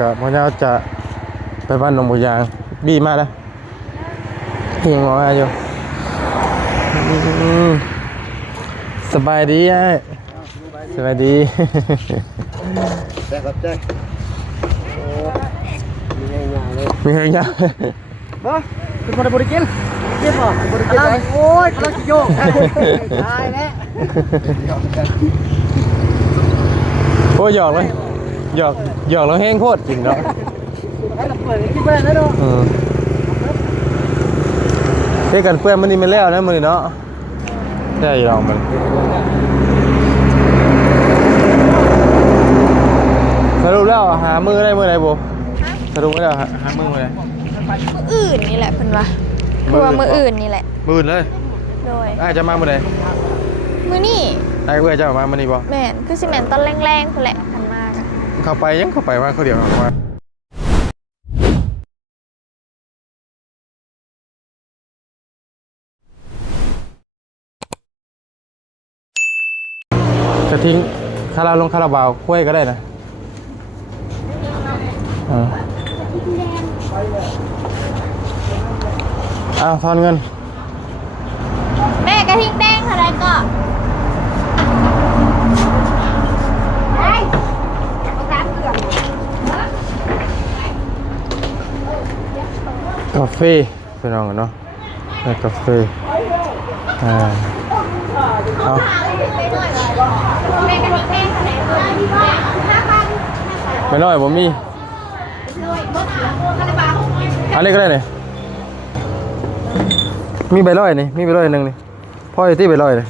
กับพ่อเจ้าจะไปบ้านหนองบัวยางบีมาแล้วยังมองอะไรอยู่สบายดีไอ้สบายดีแจ๊คครับแจ๊คโอ้มีไงเงาเลย มีไงเงี้ยบ่เป็นคนบริกินกินบ่บริกินเลยโอ้ยกำลังจะโยกตายแล้วโอ้ยหยอกเลยหยอกแล้วแห้งโคตรจริงเนาะให้เราเปิดกินไปแล้วเนาะเฮ้ยกันเพื่อนมันนี่มันแล้วนะมันเนาะใช่ลองมันสรุปแล้วหามือได้มือไหนโบสรุปแล้วหามือไหนมืออื่นนี่แหละเพิ่นว่าคือว่ามืออื่นนี่แหละมือเลยโดยจะมามือไหนมือนี่ไอ้เพื่อนจะมามันนี่บ่แม่นคือสิแม่นตอนแรงๆพุ่นแหละพันมากเข้าไปยังเข้าไปว่าเขาเดียวเข้ามากระทิ้งคาราลงคาราบาวคุ้ยก็ได้นะทอนเงินแม่กระทิงแดงเท่าไรก็กาแฟไปลองกันเนาะกาแฟเอาไม่น้อยผมมีอันนี้ก็ได้เนี่ยมีใบร้อยนี่มีใบร้อยหนึ่งนี่พ่ออยู่ที่ใบร้อยเลย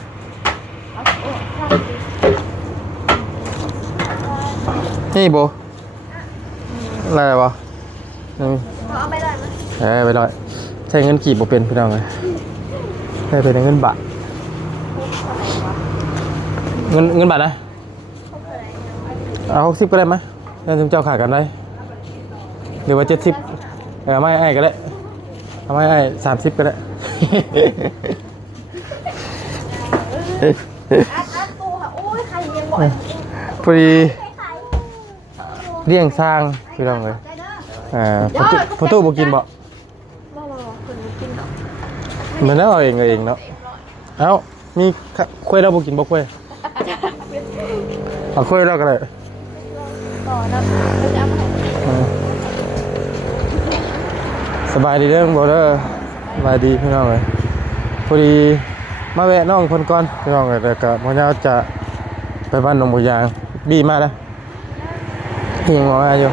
นี่โบอะไรวะนี่เอาไปเลยมั้ยใบร้อยใช้เงินกีบโบเป็นพี่น้องเลยใช้เป็นเงินบาทเงินบาทนะเอา60ก็ได้ไหมแล้วถึงเจ้าขายกันได้หรือว่า70ไม่ไอ้ก็ได้เอาไม่ไอ้30ก็ได้พอดีเลี้ยงสร้างพี่น้องเลยพอตู้บอกกินบ่เหมือนแล้วเอาเองเนาะเอ้ามีคุยเราบอกกินบ่คุยเอาคุยเราก็ได้สบายดีเด้อบ่เด้อสบายดีพี่น้องเลยพอดีมาแวะน้องคนก่อนพี่น้องเลยแต่ก็พ่อเจ้าจะไปบ้านหนองบัวยางบีมาแล้วยังมองอะไรอยู่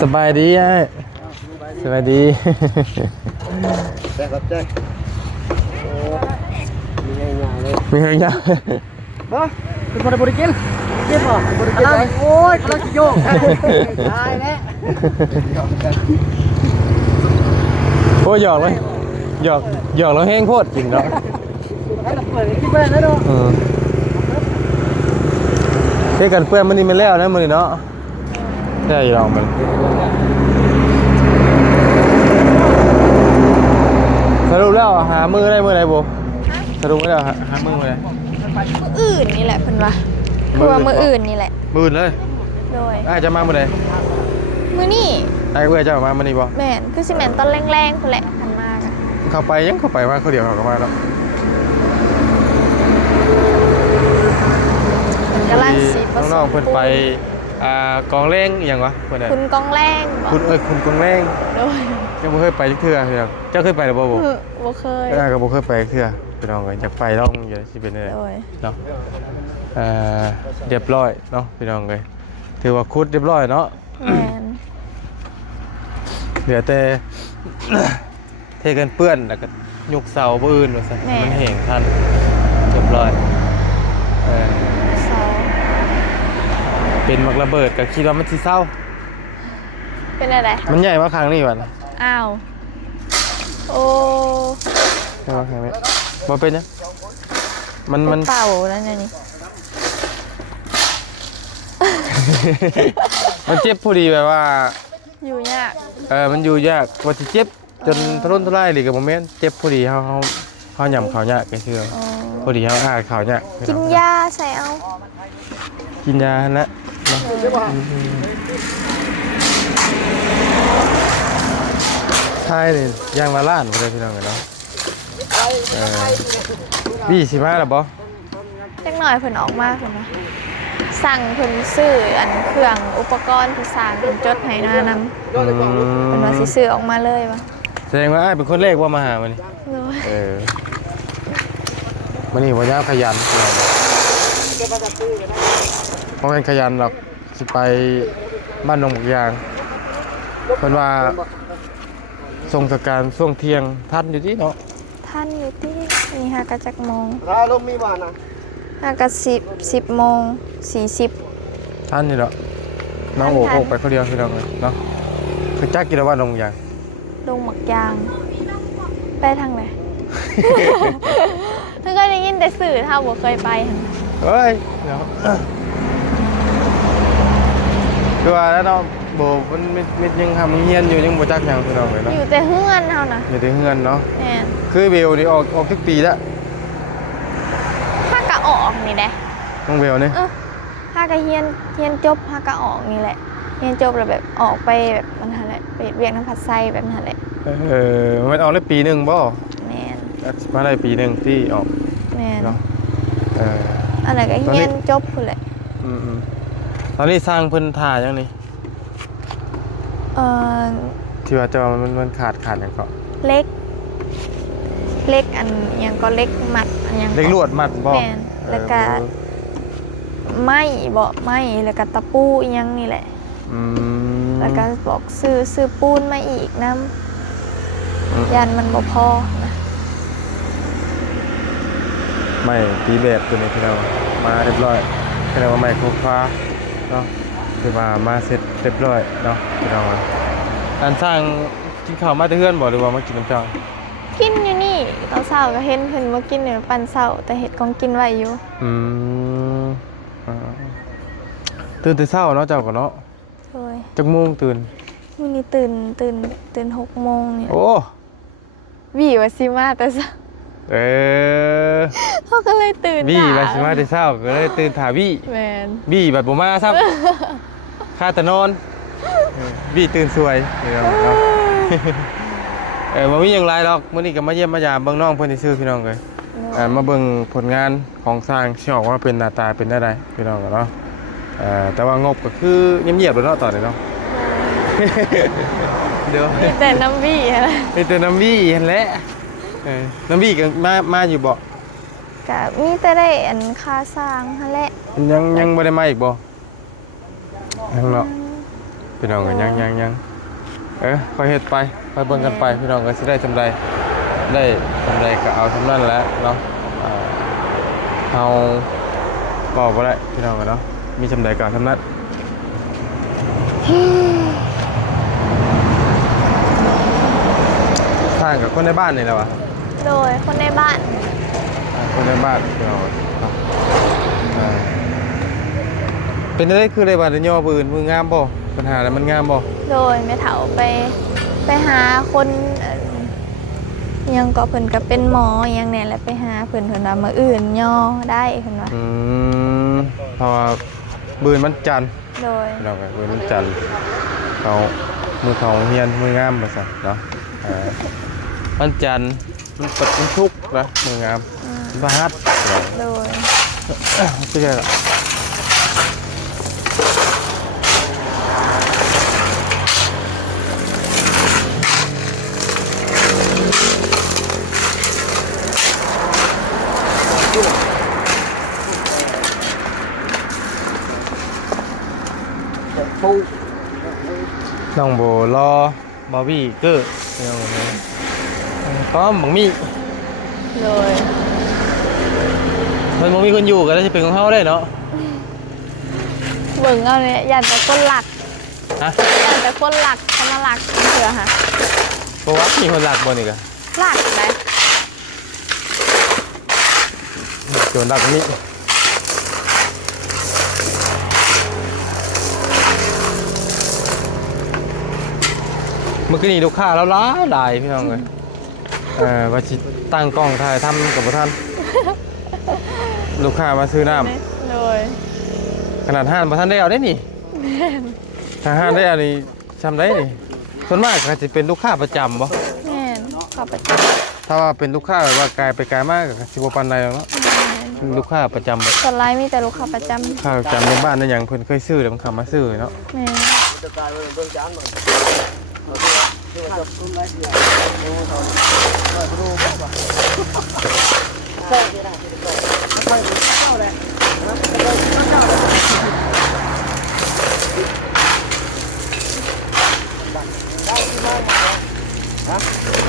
สบายดีไอ้สบายดีแจ๊คครับแจ๊คโอ้มีไงเงาเลยมีไงเงี้ยบ่เป็นคนบริกินกินบ่บริกินเลยโอ้ยกำลังจะโยกตายแล้วโอ้ยหยอกเลยหยอกแล้วแห้งโคตรจริงเนาะให้เราเปิดกินไปแล้วเนาะเฮ้ยกันเพื่อนมันนี่มันแล้วนะมันเนาะใช่ลองมันสรุปแล้วหามือได้มือไหนโบสรุปแล้วหามือไหนมืออื่นนี่แหละเพิ่นว่าคือว่ามืออื่นนี่แหละมือเลยโดยจะมามือไหนมือนี่ไอ้เพื่อนจะมามันนี่บ่แม่นคือสิแม่นตอนแรงๆพุ่นแหละพันมากเข้าไปยังเข้าไปว่าเขาเดียวเขาก็มาแล้วกำลังสิน้องๆเพิ่นไปกองแรงอย่างวะเพิ่นคุณกองแรงคุณกองแรงโดยยังบ่เคยไปจักเทื่อพี่น้องเจ้าเคยไปหรือบ่บ่เคยก็บ่เคยไปเทื่อพี่น้องก็อยากไปลองอยู่สิเป็นจังได๋เนาะเรียบร้อยเนาะพี่น้องเอ้ยถือว่าคุดเรียบร้อยเนาะแม่นเหลือแต่เทกันเปื้อนแล้วก็ยกเสาบ่อื่นว่าซั่นมันแห้งทันเรียบร้อยเป็นมักระเบิดก็คิดว่ามันสิเศร้าเป็นอะไรมันใหญ่มาครั้งนี้วันอ้าวโอ้ใช่มาครั้งนี้บ่เป็นยังมันเป่าแล้วนี่มันเจ็บพอดีแบบว่าอยู่ยากมันอยู่ยากว่าสิเจ็บจนทนทุรายหรือกับโมเมนต์เจ็บพอดีเฮาหย่ำข่าวยากแกเชื่อพอดีเฮาข่าวยากกินยาใส่เอากินยาแล้ว เนาะ ใช่ป่ะ ไทยนี่ยางมาล้านบ่ได้พี่น้องกันเนาะพี่สิมาแล้วบ่ จักหน่อยเพิ่นออกมาเพิ่นว่าสั่งเพิ่นซื้ออันเครื่องอุปกรณ์ที่สร้างเพิ่นจดให้หน้านำเพิ่นว่าสิซื้อออกมาเลยว่ะ แสดงว่าอ้ายเป็นคนแรกว่ามาหามันนี่ โดย มันนี่บ่ยาวขยันเพราะมันขยันหรอกสิไปบ้านหนองบุกยางเพิ่นว่าส่งสการช่วงเที่ยงทันอยู่ที่เนาะ ท่านอยู่ที่นี่หากะจักโมง ถ้าลมมีบ้านนะ หากะ10โมง40 ทันนี่เนาะน้องโอกไปคนเดียวพี่น้องเลยเนาะคือจักกินแล้วบ้านหนองบุกยาง ลงหมักยาง ไปทางไหน เพิ่งก็ได้ยินแต่สื่อถ้าบ่เคยไปหั่น เฮ้ยเดี๋ยวคือว่าแล้วเนาะโบมันมิดยังทำเฮียนอยู่ยังบ่จักหยังพี่น้องเลยเนาะ อยู่แต่เฮือนเฮานะ อยู่ที่เฮือนเนาะ แม่น คือเบลนี่ออกทุกปีแล้ว ถ้ากะออกนี่แหละ น้องเบลนี่ ถ้ากะเฮียนจบถ้ากะออกนี่แหละเฮียนจบแล้วแบบออกไปแบบมันหั่นแหละไปเวียกน้ำผัดไส้แบบนั้นแหละ มันออกได้ปีหนึงบ่ แม่น มาได้ปีหนึงที่ออก แม่น เนาะอันไหนก็เฮียนจบพุ่นแหละ ตอนนี้สร้างเพิ่นท่ายังนี่ เอ่อ ที่ว่าจะมันขาดอย่างก็ เล็กอันหยังก็เล็กมัดอันหยังก็ เล็กลวดมัดบ่ แม่นแล้วก็ไม้บ่ไม้แล้วก็ตะปูอีหยังนี่แหละ แล้วก็บอกซื้อปูนมาอีกน้ำยันมันบ่พอนะ ไม่ตีแบบตัวนี้พี่น้องมาเรียบร้อยพี่น้องว่าไม่โคฟ้าเนาะคือว่ามาเสร็จเรียบร้อยเนาะพี่น้องการสร้างกินข้าวมาแต่เฮือนบ่หรือว่ามากินน้ำจัง กินอยู่นี่ตอนเช้าก็เห็นเพิ่นว่ากินเนี่ยปันเช้าแต่เฮ็ดของกินไว้อยู่ อ่าตื่นแต่เช้าเนาะเจ้าก็เนาะ โดย จักโมงตื่น มื้อนี้ตื่น6 โมงนี่ โอ้ วี่ว่าสิมาแต่เช้า เขาก็เลยตื่น บี้ว่าสิมาแต่เช้าก็เลยตื่นถ่าบี้ แม่น บี้แบบบ่มาซ้ำค่าแต่นอนบี้ตื่นสวยนี่เนาะบ่มีหยังหลายดอกมื้อนี้ก็มาเยี่ยมมายามเบิ่งน้องเพิ่นซื่อพี่น้องเอ้ยมาเบิ่งผลงานของสร้างสิออกว่าเป็นหน้าตาเป็นได้ใดพี่น้องเนาะแต่ว่างบก็คือเงียบๆแล้วเนาะตอนนี้เนาะ เดี๋ยว มีแต่น้ำวี่อะไร มีแต่น้ำบี้เห็นแล้วน้ำบี้ก็มาอยู่บ่ ก็มีแต่ได้อันค่าสร้างหั่นแหละ ยังบ่ได้มาอีกบ่ยังเนาะพี่น้องก็ยังค่อยเฮ็ดไปค่อยเบิ่งกันไปพี่น้องก็สิได้จำใดก็เอาทำนั้นแหละเนาะเฮาบอกบ่ได้พี่น้องก็เนาะมีจำใดก็เอาทำนั้นทางกับคนในบ้านนี่แหละวะ โดยคนในบ้าน คนในบ้านพี่น้องเนาะเป็นได้คือได้บ้านย่อปืนมืองามบ่ปัญหาแล้วมันงามบ่ โดยแม่เฒ่าไปหาคนยังก็เพิ่นก็เป็นหมอยังเนี่ยแหละไปหาเพิ่นว่ามื้ออื่นย่อได้เพิ่นว่า เพราะว่าบืนมันจันทร์ โดย เราก็บืนมันจันทร์เขามือเขาเฮียนมืองามมาสั่นเนาะมันจันทร์มันปัดมันทุกข์นะมืองามบาฮัด โดย ไม่ใช่หรอกปู น้องโบรอบอบี้เกอร์น้องโบก็บังมี โดย มันบังมีคนอยู่กันแล้วจะเป็นของเขาได้เนาะ เบิ่งเอาเนี่ยอยากแต่คนหลัก ฮะ อยากแต่คนหลักเขามาหลักเถื่อค่ะ เพราะว่ามีคนหลักบนอีกอะ หลักไหม โจรหลักนี่เมื่อกี้นี่ลูกค้าแล้วล้าหลายพี่น้องเลยว่าจิตั้งกล้องถ่ายทำกับท่าน ลูกค้ามาซื้อน้ โดย ำ ขนาดห้านบ่ทันได้เอาได้นี่ถ้าห้านได้เอานี่ทำได้นี่ส่วนมากก็จะเป็นลูกค้าประจำบ่ แม่นเข้าไป ถ้าว่าเป็นลูกค้าแบบว่าไกลไปไกลมากก็สิบ่ปานใดหรอกเนาะลูกค้าประจำแบบ ส่วนไลน์มีแต่ลูกค้าประจำ ลูกค้าประจำในบ้านนั่นหยังเพิ่นเคยซื้อแล้วมันเข้ามาซื้อเนาะ แม่น จะกลายเป็นเบื้องจานหมดที่ว่าจะตุ้มไรเดียวโอ้เขาดูแบบว่าใช่ที่ได้ที่ได้ไม่เข้าเลยนะไม่เข้าได้ที่มาฮะ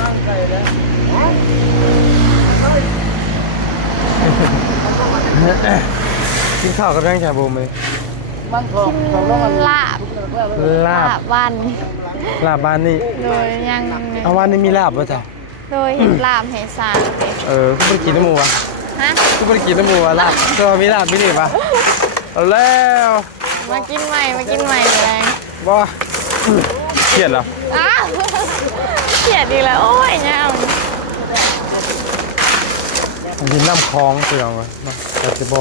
นั่งใจเลยฮะ กินข้าวกับยังชาบูมั้ย มันทอง กิน ทองแล้วมัน ลาบ ลาบ วัน ลาบบ้านนี่ โดยยัง เอาวันนี้มีลาบป่ะจ๊ะ โดยเห็นลาบให้สาร ก็บ่ได้กินน้ำหมูวะ ฮะ ก็บ่ได้กินน้ำหมูวะลาบก็มีลาบมีนี่ปะเอาแล้ว มากินใหม่แรง บ่เครียดเหรอ อ้าวเกลียดดีแล้วโอ้ยเงา กินน้ำคลองไปลองก่อนเนาะแต่จะบ่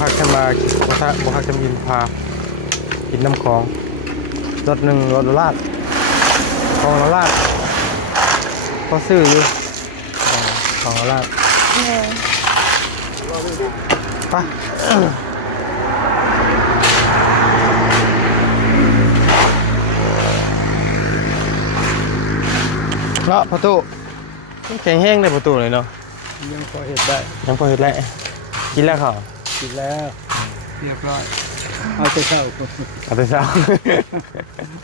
คักกันมาบ่คักกันกินพากินน้ำคลองรถหนึ่งรถละลาดคลองละลาดก็ซื้ออยู่คลองละลาด เลย ไปเนาะประตูแข็งแห้งในประตูเลยเนาะ ยังพอเห็นได้ ยังพอเห็นแล้วกินแล้วเขา กินแล้วเรียบร้อยเอาไปเข้า เอาแต่เช้า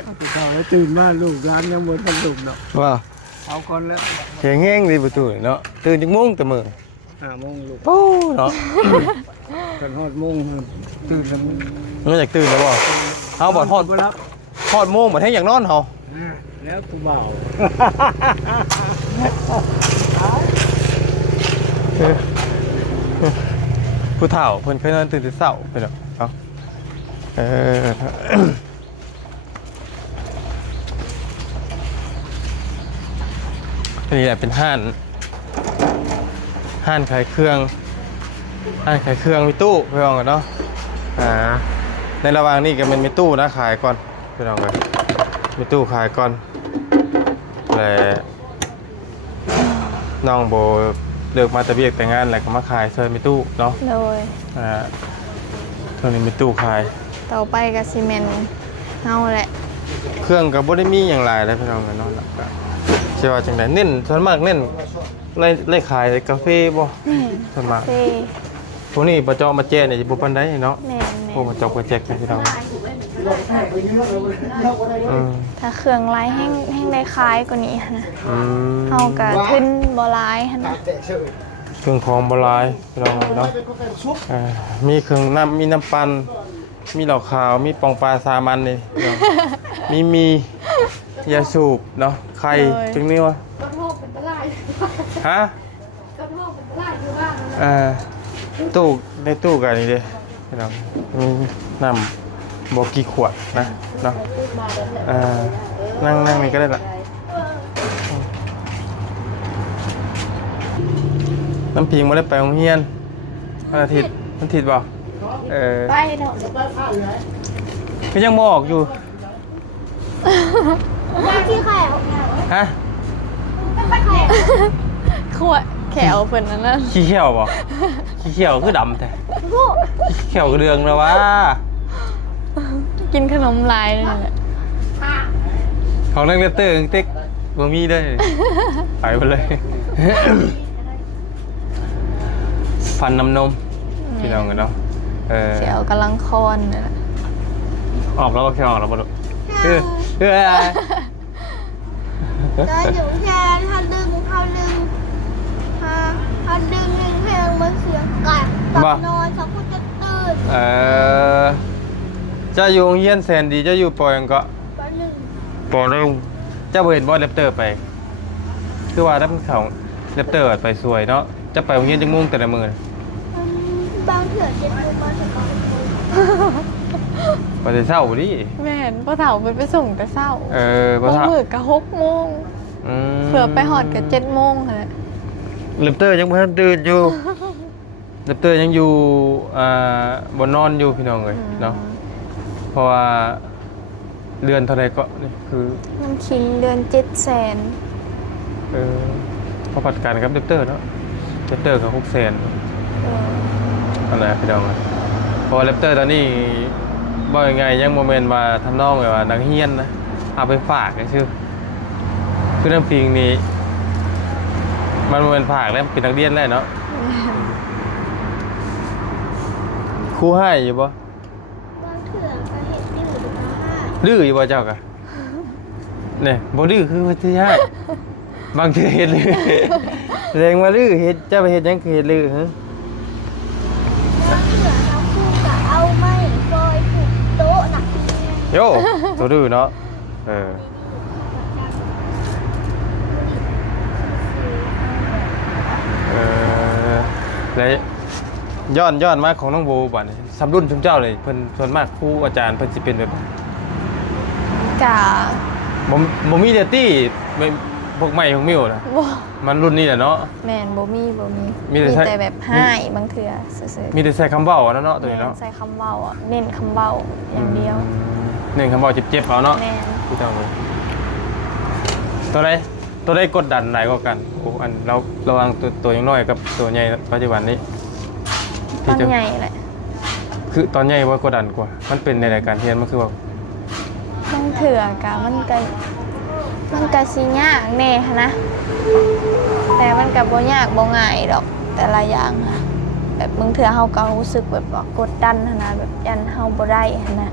เอาไปเข้าแล้วตื่นมาลูกร้านยังหมดทันลุมเนาะ ว่า เอาก่อนแล้ว แข็งแห้งในประตูเนาะตื่นจากมุ้งแต่มือ 5 โมงลูก โอ้เนาะ กันฮอดโมงตื่นแล้วมึง มันอยากตื่นแล้วบ่เฮาบ่ทอด บ่รับ ทอดโมงบ่ให้อยากนอนเฮา แล้วกูเบา ผู้เฒ่าเพิ่นเคยนอนตื่นแต่เช้าเพิ่นเนาะเอานี่แหละเป็นห้านขายเครื่องมีตู้ไปลองกันเนาะในระหว่างนี้ก็มันมีตู้นะขายก่อนไปลองกันมีตู้ขายก่อนแต่น้องโบเลิกมาแต่เบียกแต่งงานแล้วก็มาขายเชิญมีตู้เนาะ โดย ตอนนี้มีตู้ขาย ต่อไปกับซีเมนต์เฮาแหละ เครื่องกับบ่ได้มีอย่างไรเลยพี่น้องกันเนาะหลักการใช่ว่าจังไดเน้นส่วนมากเน้นในขายกาแฟบ่ส่วนมาก เฟ่ พวกนี้ประจอมาแจ้เนี่ยบ่ปานใดเนาะ แม่น พวกมาจอกมาแจกพี่น้อง ถ้าเครื่องลายแห้งได้คล้ายกว่านี้หั่นนะ ม เฮาก็ขึ้นบ่หลายหั่นนะ เครื่องของบหลายพี่น้องเนาะมีเครื่องน้ำมีน้ำปั่นมีเหล้าขาวมีปองปลาสามัญนี่พี่น้องมียาสูบเนาะไข่จึงนี่วะ กระโทกเป็นตะไล ฮะ กระโทกเป็นตะไลอยู่บ้านนั่นแหละ ตู้ในตู้กันนี่เด้พี่น้องมีน้ำบอกกี่ขวดนะเนาะนั่งนี่ก็ได้ละน้ำพิงมาได้ไปโรงเรียนวันอาทิตย์บ่ไปเนาะ ก็ยังบอกอยู่ ยาที่แขว ฮะ ไปแขว ขวดแขวเพิ่นนั่นน่ะ ขี้เขียวบ่ขี้เขียวคือดำแต่ ผู้ ขี้เขียวเรืองแล้ววะ กินขนมลายนี่แหละ ของนักเรียนเตอร์เต็กบ่มีได้ไปหมดเลย ฟันน้ำนมพี่น้องกันเนาะเขียวกำลังคอนนั่นแหละ ออกแล้วก็แค่ออกแล้วบ่ลูกเออ เดินอยู่แทนถ้าดึงเขาดึงถ้าดึงหนึ่งเพลงมันเสียงกัดตอนนอนเขาพูดจะตื่น เจ้าอยู่โรงเรียนแสนดีเจ้าอยู่ปอยังก็ ปหนึ่ง ปอนึงเจ้าบ่เห็นบ่แรปเตอร์ไปคือว่ารับเขาแรปเตอร์ไปสวยเนาะจะไปโรงเรียนจังมุ่งแต่ละมื้อบ างเถื่อนเจ็ดโมงบางเถื่อน9 โมง ไปแต่เช้าดิ แม่นพ่อเฒ่าเพิ่นไปส่งแต่เช้า บ่ บาง ทัน มื้อก็6 โมงเผื่อไปฮอดก็7 โมงหั่นแหละ แรปเตอร์ยังบ่ทันตื่นอยู่ ดรยังอยู่บนนอนอยู่พี่น้องเลยเนาะเพราะว่าเดือนเท่าไรก็นี่คือ น้ำคิงเดือน700,000พอผัดกันครับดรเนาะดรกับ600,000อะไรพี่น้องเลยเพราะว่าดรตอนนี้บ่ยังไงยังโมเมนต์มาทำนองแบบว่านักเฮียนนะเอาไปฝากชื่อคือน้ำพิงนี้มันโมเมนต์ฝากแล้วเป็นนักเรียนแล้วเนาะครูให้อยู่ปะ บางเถื่อนก็เห็นดื้อหรือว่าห้า ดื้ออยู่ปะเจ้ากะเนี่ยบ่ดื้อคือว่าที่ให้บางทีเห็ดเลยแสดงว่าดื้อเห็ดเจ้าไปเห็ดยังคือเห็ดลือฮะ บางเถื่อนเอาคู่กับเอาไม้ซอยถูกโต๊ะน่ะ โย่ตัวดื้อเนาะแล้วย้อนมาของน้องโบบ่เนี่ยสำรุ่นชุมเจ้าเลยเพิ่นส่วนมากครูอาจารย์เพิ่นสิเป็นแบบ กะ บ่มีเดตี้พวกใหม่ของมิวนะ บ่ มันรุ่นนี้แหละเนาะ แม่นบ่มี มีแต่ใช้ แต่แบบให้บางเทื่อซื่อ มีแต่ใส่คำเว้าอะเนาะ ๆ ตัวนี้เนาะ ใส่คำเว้าอ่ะเน้นคำเว้าอย่างเดียว หนึ่งคำเว้าเจ็บๆเอาเนาะ แม่น พี่เจ้าเลยตัวใดกดดันไหนกว่ากันโอ้อันเราระวังตัวยังน้อยกับตัวใหญ่ปัจจุบันนี้ ตอนใหญ่แหละ คือตอนใหญ่ว่ากดดันกว่า มันเป็นในรายการเรียนมันคือว่า บางเทื่อกะมันก็สิยากแน่หั้นนะแต่มันก็บ่ยากบ่ง่ายดอกแต่ละอย่างอะแบบบางเทื่อเฮาก็รู้สึกแบบว่ากดดันหั้นนะแบบยันเฮาบ่ได้หั้นนะ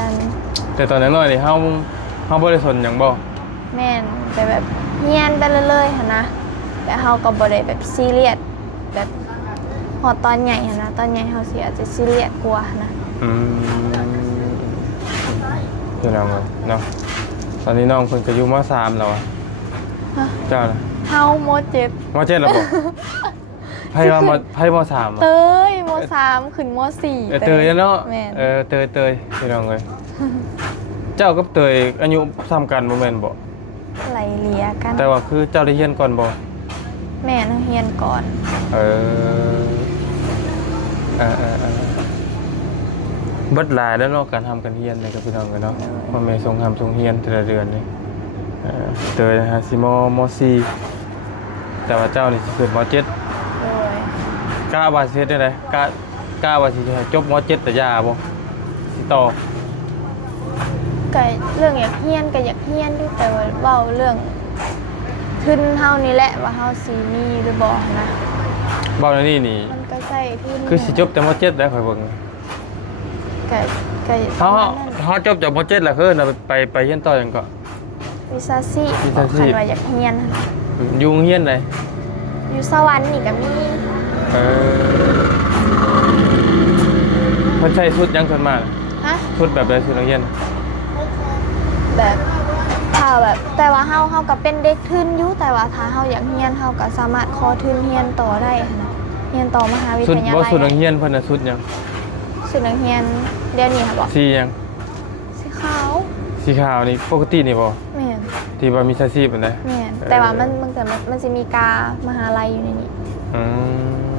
ดัน แต่ตอนน้อยๆนี่เฮาบ่ได้สนหยังบ่ แม่นแต่แบบเฮียนไปเรื่อยๆหั่นนะแต่เฮาก็บ่ได้แบบซีเรียสแบบพอตอนใหญ่หั่นนะตอนใหญ่เฮาสิอาจจะซีเรียสกว่าหั่นนะ พี่น้องเลยเนาะตอนนี้น้องเพิ่นก็อยู่ม.3แล้วอะเจ้าน่ะ เฮามเจ็ด ม.7แล้วบ่ไผว่าม.3 เต อ่ะ ยม3ขึ้นม4 เตยเนาะ แม่น เตยพี่น้องเลยเจ้ากับเตยอายุซ้ำกันบ่แม่นบ่ ไหลเลียกัน แต่ว่าคือเจ้าได้เรียนก่อนบ่ แม่นเฮียนก่อน เอเบิดหลายแล้วเนาะการทำกันเรียนนี่ก็พี่น้องกันเนาะพ่อแม่ส่งทำส่งเรียนแต่ละเดือนนี่เตยนะฮะสิม.4แต่ว่าเจ้านี่สิขึ้นม.7 โดย กล้าว่าสิเฮ็ดได้ไดกล้าว่าสิให้จบม.7แต่ยาบ่สิต่อ ก็เรื่องอยากเฮียนก็อยากเฮียนอยู่แต่ว่าเว้าเรื่องขึ้นเฮานี่แหละว่าเฮาสิมีหรือบ่นะ เว้าในนี่นี่ มันก็ใช้ทุน คือสิจบแต่ม.7ได้ข่อยเบิ่ง ก็ เฮาจบจากม.7แล้วคือน่ะไปเรียนต่อหยังก็ วิซาซี่ วิซาซี่ คันว่าอยากเฮียนหั่นน่ะ อยู่โรงเรียนใด อยู่สวรรค์นี่ก็มี เพิ่นใช้ชุดหยังส่วนมาก ฮะ ชุดแบบใดชุดนักเรียน แบบถ้าแบบแต่ว่าเฮาก็เป็นเด็กทุนอยู่แต่ว่าถ้าเฮาอยากเฮียนเฮาก็สามารถขอทุนเฮียนต่อได้หั่นน่ะเฮียนต่อมหาวิท ชุด ยา บ่ ลัย ชุดนักเรียนเพิ่นน่ะชุดหยัง ชุดนักเรียนเดี๋ยวนี้ค่ะบ่ สีหยัง สีขาว สีขาวนี่ปกตินี่บ่ แม่น ที่ว่ามีอาชีพอันใด แม่นแต่ว่ามันสิมีกามหาลัยอยู่ในนี้ อืม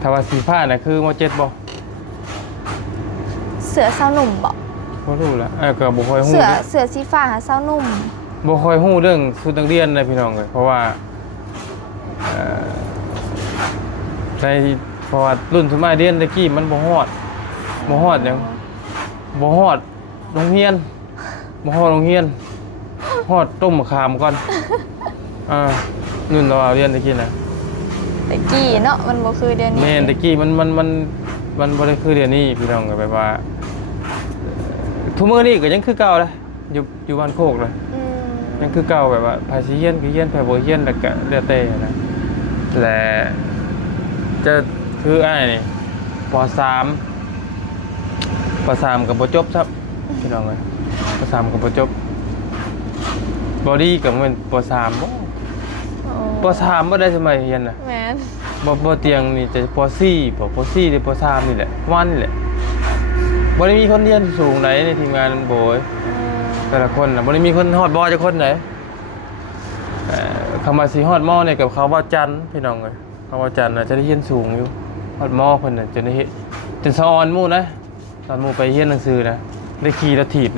ถ้าว่าสีฟ้าน่ะคือม.7บ่ เสือเศร้าหนุ่มบ่ บ่รู้ละก็บ่ค่อยฮู้ เสือสีฟ้าหาเศร้าหนุ่ม บ่ค่อยฮู้เรื่องชุดนักเรียนเลยพี่น้องเอ้ยเพราะว่าในเพราะว่ารุ่นสมัยเรียนตะกี้มันบ่ฮอดหยังบ่ฮอดโรงเรียนบ่ฮอดโรงเรียนฮอดต้มมะขามก่อนนุ่นเราเรียนตะกี้นะ ตะกี้เนาะมันบ่คือเดี๋ยวนี้ แม่นตะกี้มันบ่ได้คือเดี๋ยวนี้พี่น้องก็แบบว่าทุกมื้อนี้ก็ยังคือเก่าเลยอยู่บ้านโคกเลย อืม ยังคือเก่าแบบว่าภาษีเฮียนคือเฮียนภาบ่เฮียนแล้วก็แล้วแต่นะและจะคืออ้ายนี่ป .3 ก็บ่จบซับพี่น้องเอ้ยป .3 ก็บ่จบบอดี้ก็มันป .3 บ่ โอ้ ป .3 บ่ได้สมัยเรียนน่ะ แม่น บ่เตียงนี่จะป .4 บ่ป .4 หรือป .3 นี่แหละประมาณนี่แหละบ่ได้มีคนเรียนสูงไหนในทีมงานโบยแต่ละคนน่ะบ่ได้มีคนฮอดบ่จักคนไหนคำว่าสิฮอดมอเนี่ยกับเขาว่าจันทร์พี่น้องเอ้ย เพราะว่าจันทร์น่ะจะได้เรียนสูงอยู่ฮอดมอเพิ่นน่ะจะได้เฮ็ดจนสอนหมู่นะตอนหมู่ไปเรียนหนังสือนะได้ขี่รถถีบ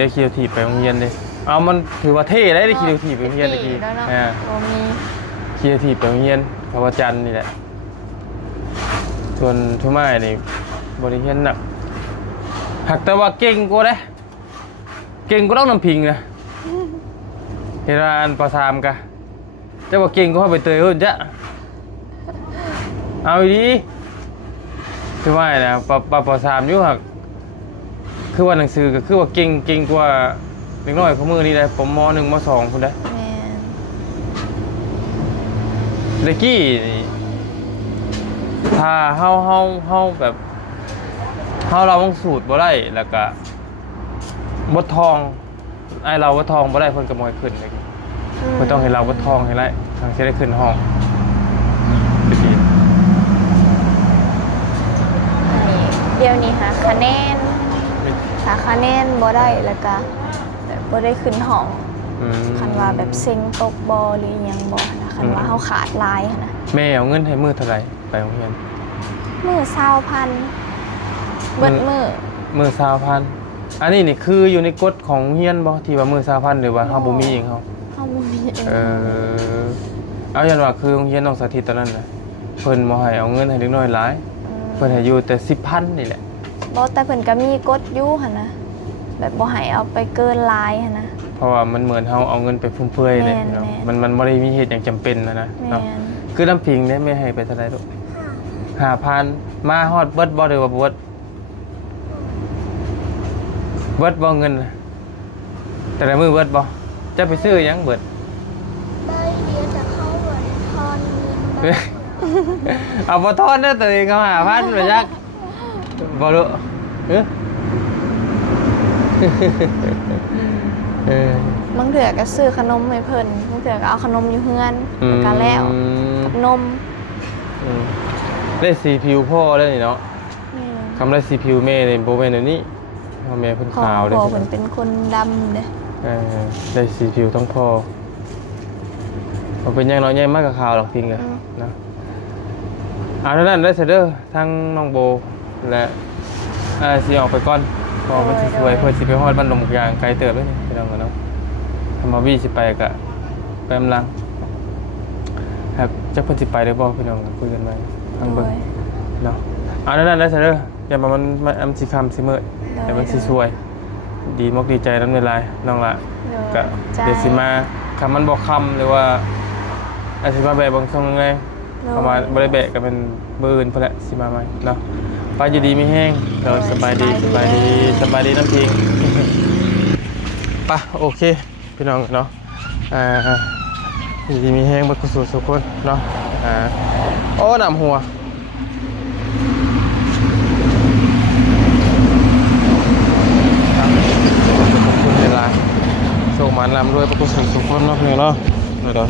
ไปโรงเรียนเด้เอามันถือว่าเท่ได้ขี่รถถีบไปโรงเรียนตะกี้ แล้วเนาะ อ่า บ่มี ขี่รถถีบไปโรงเรียนเพราะว่าจันทร์นี่แหละส่วนทุ่ไม้นี่บ่ได้เรียนหนักหักแต่ว่าเก่งกว่าเด้เก่งกว่าน้องน้ำพิงนะเฮ็ดอันป .3 กะแต่ว่าเก่งก็เข้าไปเตยเพิ่นจ้ะเอาดีทุ่ไม้นะป .3 อยู่หักคือว่าหนังสือก็คือว่าเก่งกว่าเด็กน้อยของมือนี่ได้ผมม.1 ม.2 พุ่นได้ แม่น เด็กกี้นี่ถ้าเฮาแบบเฮาเราต้องสูตรบ่ได้แล้วก็บดทองไอ้เราบดทองบ่ได้เพิ่นก็บ่ให้ขึ้นเลยเพิ่นต้องให้เราบดทองให้ได้ทางสิได้ขึ้นห้องไปดี อันนี้เดี๋ยวนี้หาคะแนนบ่ได้แล้วก็แบบบ่ได้ขึ้นห้อง คันว่าแบบเซ็งตกบอหรืออิหยังบอนะคันว่าเขาขาดลายหั้นนะ แม่เอาเงินให้มือเท่าไหร่ไปโรงเรียน มือ20,000เบิดมือ 20,000อันนี้นี่คืออยู่ในกฎของโรงเรียนบ่ที่ว่า20,000หรือว่าเฮาบ่มีเองเฮา เฮาบ่มีเอง เอาอย่างว่าคือโรงเรียนน้องสาธิตตอนนั้นน่ะเพิ่นบ่ให้เอาเงินให้เด็กน้อยหลายเพิ่นให้อยู่แต่ 10,000 นี่แหละ บ่แต่เพิ่นก็มีกฎอยู่หั่นนะแบบบ่ให้เอาไปเกินลายหั่นนะ เพราะว่ามันเหมือนเฮาเอาเงินไปฟุ่มเฟือยเลยเนาะ แม่น มันบ่ได้มีเหตุอย่างจำเป็นนะ แม่ เนาะ น คือน้ำพิงได้ไม่ให้ไปเท่าไหร่ลูก5,000มาฮอดเบิดบ่หรือว่าบ่เบิดบ่เงินน่ะแต่ละมื้อเบิดบ่จะไปซื้อหยังเบิด ได้เรียนแต่เขาเหมือนทอนเงินมา เอาบ่ทอนเด้อตัวเองเอา5,000ไปจักบ่ลูกบางเทื่อก็ซื้อขนมให้เพิ่นบางเทื่อก็เอาขนมอยู่เฮือนแล้วก็แล้วกับนม ได้สีผิวพ่อได้นี่เนาะ แม่น คำได้สีผิวแม่นี่บ่แม่นอันนี้พ่อแม่เพิ่น พ่อ ขาวเด้อ เพิ่นเป็นคนดำเด้ ได้สีผิวทั้งพ่อมันเป็นอย่างน้อยใหญ่มากกับขาวหรอกพิงอะนะเอาเท่านั้นได้เสร็จเด้อทั้งน้องโบและสิออกไปก่อนพอมันสิสวยเพื่อสิไปฮอดบ้านลมยางไกลเติบเลยนี่พี่น้องกันเนาะทำมาวี่สิไปกะไปกำลังครับจักเพิ่นสิไปได้บ่พี่น้องคุยกันไว้ทางเบิ่งเนาะเอาเท่านั้นได้เสร็จเด้ออย่ามันสิค่ำสิมื้อแต่มันสิสวยดีมากดีใจนำในลายน้องละก็เดี๋ยวสิมาคำมันบอกคำหรือว่าอาจจะมาแบะบางช่วงไงเข้ามาบริแบะก็เป็นปืนพอแหละสิมาไหมเนาะไปอยู่ดีไม่แห้งเราสบายดีน้ำพิง ปะโอเคพี่น้องเนาะอยู่ดีมีแห้งบัดกุศลสุขคนเนาะโอ้หนำหัวขอบคุณเวลาส่งมาลำด้วยประกุศลสุขคนเนาะเพื่อนเนาะเดี๋ยว